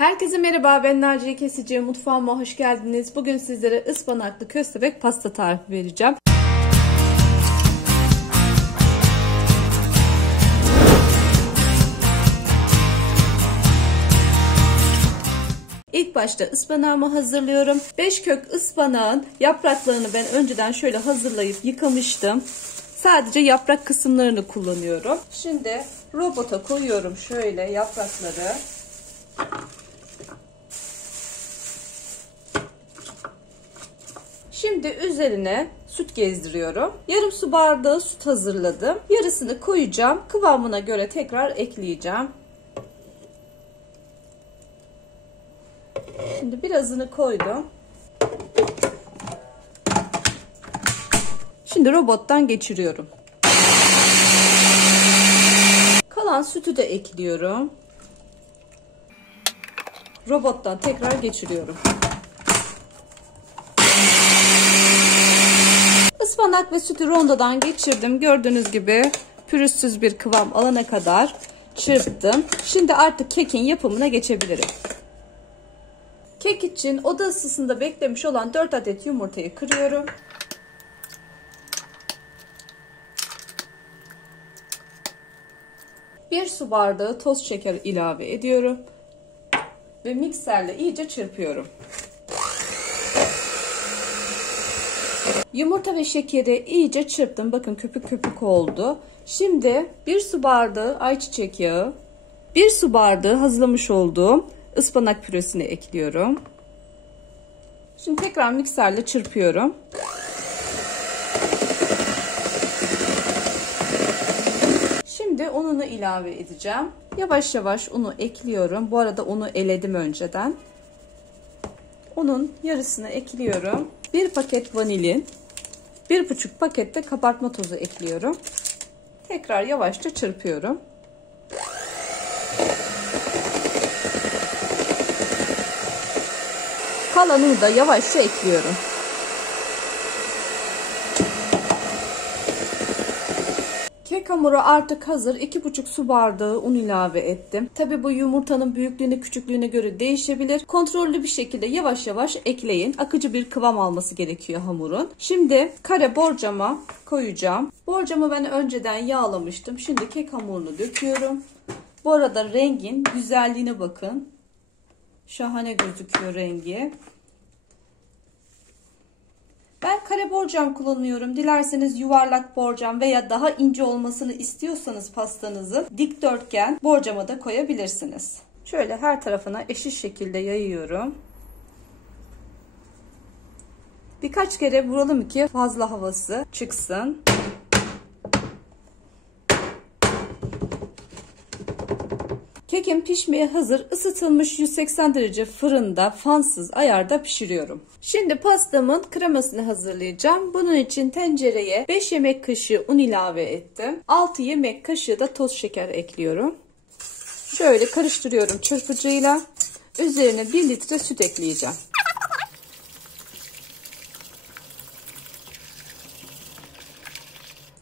Herkese merhaba, ben Naciye Kesici. Mutfağıma hoş geldiniz. Bugün sizlere ıspanaklı köstebek pasta tarifi vereceğim. İlk başta ıspanağımı hazırlıyorum. 5 kök ıspanağın yapraklarını ben önceden şöyle hazırlayıp yıkamıştım. Sadece yaprak kısımlarını kullanıyorum. Şimdi robota koyuyorum şöyle yaprakları. Şimdi üzerine süt gezdiriyorum. Yarım su bardağı süt hazırladım. Yarısını koyacağım. Kıvamına göre tekrar ekleyeceğim. Şimdi birazını koydum. Şimdi robottan geçiriyorum. Kalan sütü de ekliyorum. Robottan tekrar geçiriyorum. Ispanak ve sütü rondodan geçirdim. Gördüğünüz gibi pürüzsüz bir kıvam alana kadar çırptım. Şimdi artık kekin yapımına geçebilirim. Kek için oda ısısında beklemiş olan 4 adet yumurtayı kırıyorum. Bir su bardağı toz şeker ilave ediyorum. Ve mikserle iyice çırpıyorum. Yumurta ve şekeri iyice çırptım. Bakın köpük köpük oldu. Şimdi bir su bardağı ayçiçek yağı, bir su bardağı hazırlamış olduğum ıspanak püresini ekliyorum. Şimdi tekrar mikserle çırpıyorum. Şimdi ununu ilave edeceğim. Yavaş yavaş unu ekliyorum. Bu arada unu eledim önceden. Unun yarısını ekliyorum. 1 paket vanilin, 1,5 paket de kabartma tozu ekliyorum. Tekrar yavaşça çırpıyorum. Kalanını da yavaşça ekliyorum. Kek hamuru artık hazır. 2,5 su bardağı un ilave ettim. Tabi bu yumurtanın büyüklüğüne küçüklüğüne göre değişebilir. Kontrollü bir şekilde yavaş yavaş ekleyin. Akıcı bir kıvam alması gerekiyor hamurun. Şimdi kare borcama koyacağım. Borcamı ben önceden yağlamıştım. Şimdi kek hamurunu döküyorum. Bu arada rengin güzelliğine bakın. Şahane gözüküyor rengi. Ben kare borcam kullanıyorum. Dilerseniz yuvarlak borcam veya daha ince olmasını istiyorsanız pastanızın dikdörtgen borcama da koyabilirsiniz. Şöyle her tarafına eşit şekilde yayıyorum. Birkaç kere vuralım ki fazla havası çıksın. Kekim pişmeye hazır. Isıtılmış 180 derece fırında fansız ayarda pişiriyorum. Şimdi pastamın kremasını hazırlayacağım. Bunun için tencereye 5 yemek kaşığı un ilave ettim. 6 yemek kaşığı da toz şeker ekliyorum. Şöyle karıştırıyorum çırpıcıyla. Üzerine 1 litre süt ekleyeceğim.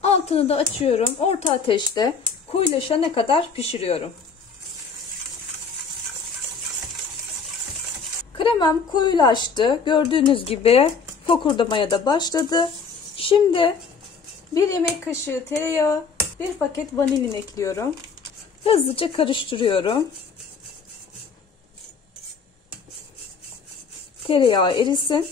Altını da açıyorum. Orta ateşte koyulaşana kadar pişiriyorum. Kremam koyulaştı. Gördüğünüz gibi fokurdamaya da başladı. Şimdi 1 yemek kaşığı tereyağı, 1 paket vanilin ekliyorum. Hızlıca karıştırıyorum. Tereyağı erisin.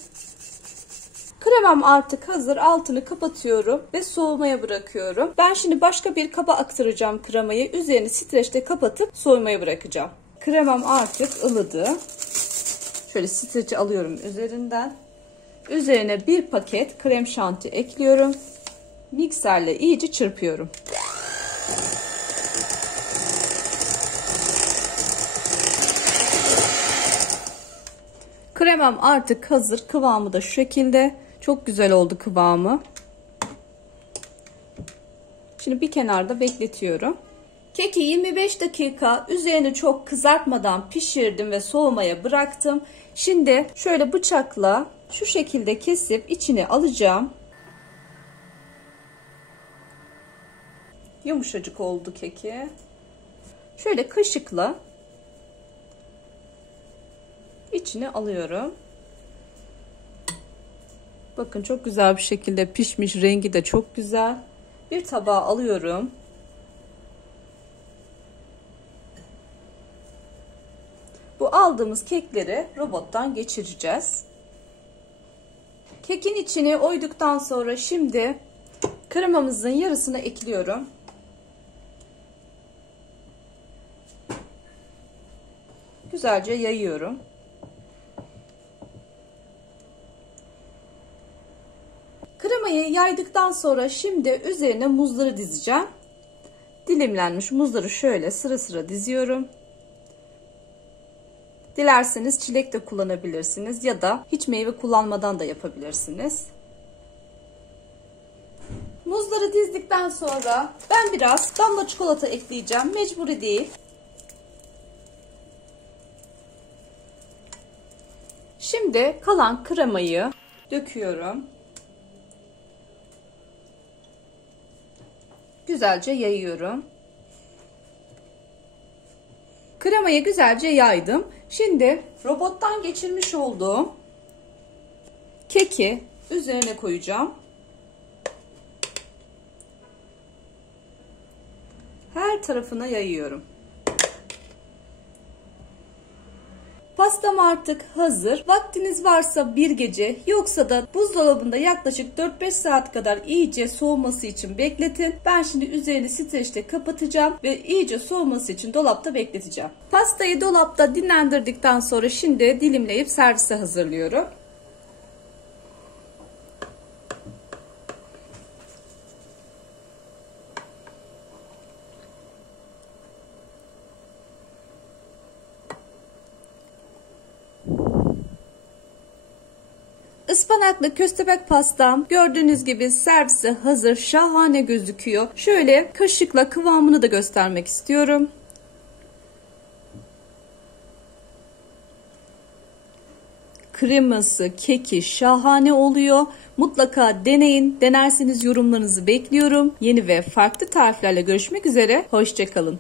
Kremam artık hazır. Altını kapatıyorum ve soğumaya bırakıyorum. Ben şimdi başka bir kaba aktaracağım kremayı. Üzerini streçle kapatıp soğumaya bırakacağım. Kremam artık ılıdı. Şöyle streçi alıyorum üzerinden. Üzerine 1 paket krem şanti ekliyorum. Mikserle iyice çırpıyorum. Kremam artık hazır. Kıvamı da şu şekilde. Çok güzel oldu kıvamı. Şimdi bir kenarda bekletiyorum. Keki 25 dakika üzerini çok kızartmadan pişirdim ve soğumaya bıraktım. Şimdi şöyle bıçakla şu şekilde kesip içine alacağım. Yumuşacık oldu keki. Şöyle kaşıkla içine alıyorum. Bakın çok güzel bir şekilde pişmiş. Rengi de çok güzel. Bir tabağa alıyorum. Bu aldığımız kekleri robottan geçireceğiz. Kekin içini oyduktan sonra şimdi kremamızın yarısını ekliyorum. Güzelce yayıyorum. Kremayı yaydıktan sonra şimdi üzerine muzları dizeceğim. Dilimlenmiş muzları şöyle sıra sıra diziyorum. Dilerseniz çilek de kullanabilirsiniz ya da hiç meyve kullanmadan da yapabilirsiniz. Muzları dizdikten sonra ben biraz damla çikolata ekleyeceğim. Mecburi değil. Şimdi kalan kremayı döküyorum. Güzelce yayıyorum. Kremayı güzelce yaydım. Şimdi robottan geçirmiş olduğum keki üzerine koyacağım. Her tarafına yayıyorum. Pastam artık hazır. Vaktiniz varsa bir gece, yoksa da buzdolabında yaklaşık 4-5 saat kadar iyice soğuması için bekletin. Ben şimdi üzerini streçle kapatacağım ve iyice soğuması için dolapta bekleteceğim. Pastayı dolapta dinlendirdikten sonra şimdi dilimleyip servise hazırlıyorum. Ispanaklı köstebek pastam gördüğünüz gibi servise hazır, şahane gözüküyor. Şöyle kaşıkla kıvamını da göstermek istiyorum. Kreması, keki şahane oluyor. Mutlaka deneyin. Denerseniz yorumlarınızı bekliyorum. Yeni ve farklı tariflerle görüşmek üzere. Hoşça kalın.